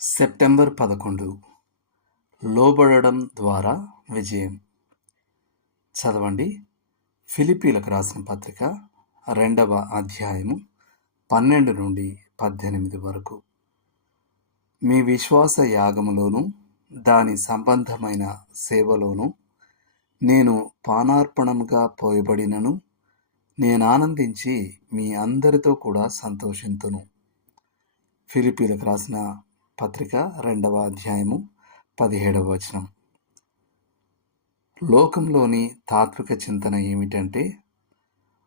September 11 లోబడడం ద్వారా విజయం. చదవండి. ఫిలిప్పీలకు రాసిన పత్రిక 2వ అధ్యాయము 12 నుండి 18 వరకు. మీ విశ్వాస యాగములోను దాని సంబంధమైన సేవలోను నేను పానార్పణముగా పోయబడినను నేనానందించి మీ అందరితో కూడా సంతోషింతును. ఫిలిప్పీలకు రాసిన పత్రిక 2వ అధ్యాయము 17వ వచనం. లోకంలోని తాత్విక చింతన ఏమిటంటే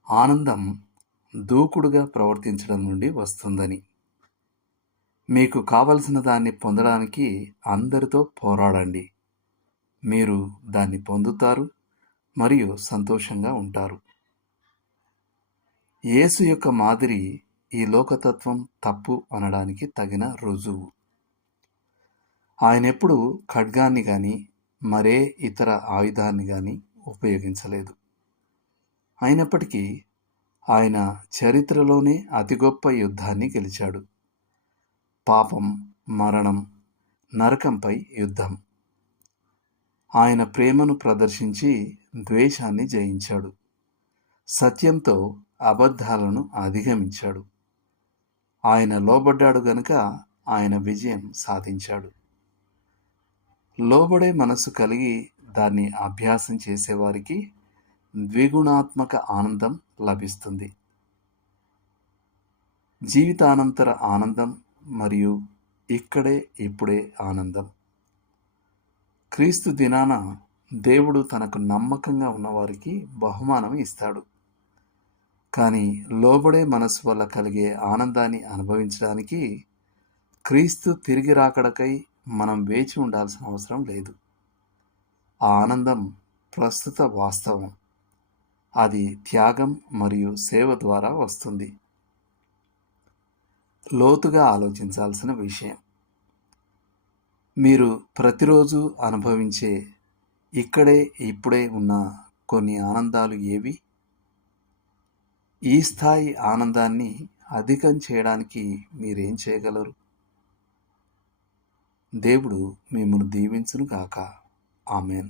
ఆనందం దూకుడుగా ప్రవర్తించడం నుండి వస్తుందని. మీకు కావలసిన దాన్ని పొందడానికి అందరితో పోరాడండి. మీరు దాన్ని పొందుతారు మరియు సంతోషంగా ఉంటారు. యేసు యొక్క మాదిరి ఈ లోకతత్వం తప్పు అనడానికి తగిన రుజువు. ఆయన ఎప్పుడు ఖడ్గాన్ని కానీ మరే ఇతర ఆయుధాన్ని కానీ ఉపయోగించలేదు. అయినప్పటికీ ఆయన చరిత్రలోనే అతి గొప్ప యుద్ధాన్ని గెలిచాడు. పాపం, మరణం, నరకంపై యుద్ధం. ఆయన ప్రేమను ప్రదర్శించి ద్వేషాన్ని జయించాడు. సత్యంతో అబద్ధాలను అధిగమించాడు. ఆయన లోబడ్డాడు గనుక ఆయన విజయం సాధించాడు. లోబడే మనసు కలిగి దాన్ని అభ్యాసం చేసేవారికి ద్విగుణాత్మక ఆనందం లభిస్తుంది. జీవితానంతర ఆనందం మరియు ఇక్కడే ఇప్పుడే ఆనందం. క్రీస్తు దినాన దేవుడు తనకు నమ్మకంగా ఉన్నవారికి బహుమానం ఇస్తాడు. కానీ లోబడే మనసు వల్ల కలిగే ఆనందాన్ని అనుభవించడానికి క్రీస్తు తిరిగి రాకడకై మనం వేచి ఉండాల్సిన అవసరం లేదు. ఆ ఆనందం ప్రస్తుత వాస్తవం. అది త్యాగం మరియు సేవ ద్వారా వస్తుంది. లోతుగా ఆలోచించాల్సిన విషయం. మీరు ప్రతిరోజు అనుభవించే ఇక్కడే ఇప్పుడే ఉన్న కొన్ని ఆనందాలు ఏవి? ఈ స్థాయి ఆనందాన్ని అధికం చేయడానికి మీరేం చేయగలరు? దేవుడు మిమ్మల్ని దీవించును గాక. ఆమేన్.